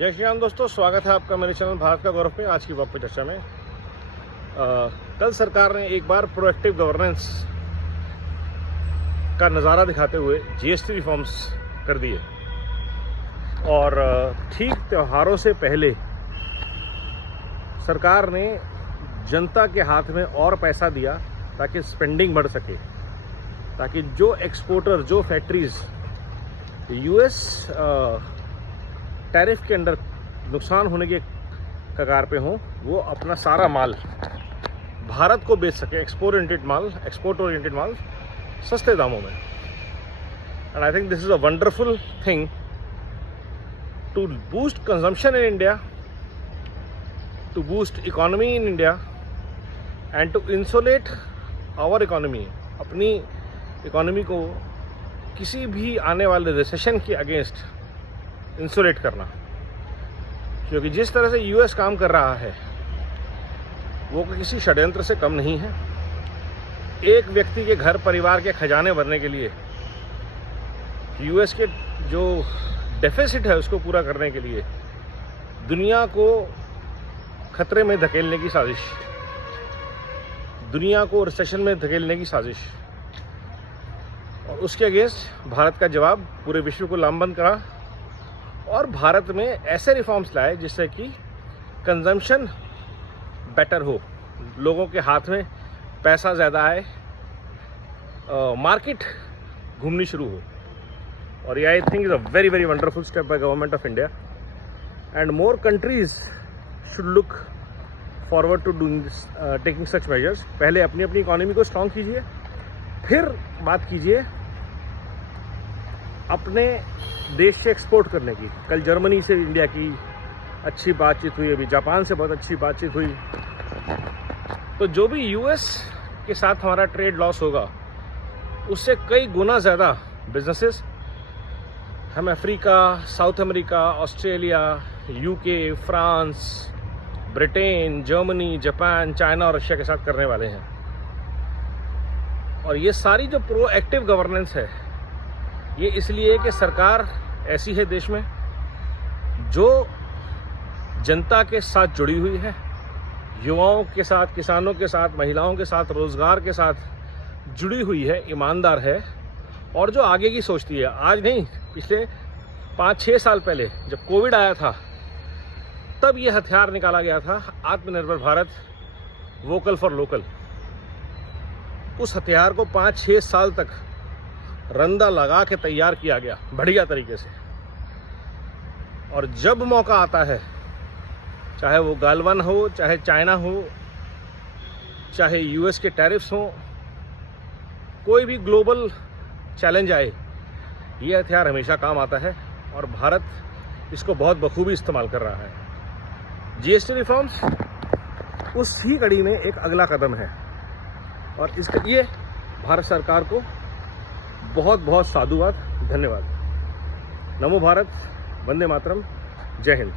जय श्री राम दोस्तों, स्वागत है आपका मेरे चैनल भारत का गौरव में। आज की वक्त पे चर्चा में कल सरकार ने एक बार प्रोएक्टिव गवर्नेंस का नज़ारा दिखाते हुए जीएसटी रिफॉर्म्स कर दिए और ठीक त्योहारों से पहले सरकार ने जनता के हाथ में और पैसा दिया ताकि स्पेंडिंग बढ़ सके, ताकि जो एक्सपोर्टर, जो फैक्ट्रीज यूएस टैरिफ के अंडर नुकसान होने के कगार पे हों, वो अपना सारा माल भारत को बेच सके, एक्सपोर्ट ओरिएंटेड माल सस्ते दामों में। And I think this is a wonderful thing to boost consumption in India, to boost economy in India and to insulate our economy, अपनी इकोनॉमी को किसी भी आने वाले रिसेशन के अगेंस्ट इंसुलेट करना। क्योंकि जिस तरह से यूएस काम कर रहा है वो किसी षड्यंत्र से कम नहीं है। एक व्यक्ति के घर परिवार के खजाने भरने के लिए, यूएस के जो डेफिसिट है उसको पूरा करने के लिए दुनिया को खतरे में धकेलने की साजिश, दुनिया को रिसेशन में धकेलने की साजिश, और उसके अगेंस्ट भारत का जवाब पूरे विश्व को लामबंद करा और भारत में ऐसे रिफॉर्म्स लाए जिससे कि कंजम्पशन बेटर हो, लोगों के हाथ में पैसा ज़्यादा आए, मार्केट घूमनी शुरू हो। और ये I think is a very very wonderful step by government of India and more countries should look forward to doing this, taking such measures. पहले अपनी अपनी इकोनॉमी को स्ट्रॉन्ग कीजिए, फिर बात कीजिए अपने देश से एक्सपोर्ट करने की। कल जर्मनी से इंडिया की अच्छी बातचीत हुई, अभी जापान से बहुत अच्छी बातचीत हुई। तो जो भी यूएस के साथ हमारा ट्रेड लॉस होगा उससे कई गुना ज़्यादा बिजनेसेस हम Africa, south America, Australia, UK, France, Britain, Germany, Japan, China और रशिया के साथ करने वाले हैं। और ये सारी जो प्रोएक्टिव गवर्नेंस है ये इसलिए कि सरकार ऐसी है देश में जो जनता के साथ जुड़ी हुई है, युवाओं के साथ, किसानों के साथ, महिलाओं के साथ, रोजगार के साथ जुड़ी हुई है, ईमानदार है और जो आगे की सोचती है। आज नहीं, पिछले 5-6 साल पहले जब कोविड आया था तब ये हथियार निकाला गया था, आत्मनिर्भर भारत, वोकल फॉर लोकल। उस हथियार को 5-6 साल तक रंदा लगा के तैयार किया गया बढ़िया तरीके से। और जब मौका आता है, चाहे वो गालवान हो, चाहे चाइना हो, चाहे यूएस के टैरिफ्स हो, कोई भी ग्लोबल चैलेंज आए, ये हथियार हमेशा काम आता है और भारत इसको बहुत बखूबी इस्तेमाल कर रहा है। जीएसटी रिफॉर्म्स उस ही कड़ी में एक अगला कदम है और इसके लिए भारत सरकार को बहुत बहुत साधुवाद, धन्यवाद। नमो भारत, वंदे मातरम, जय हिंद।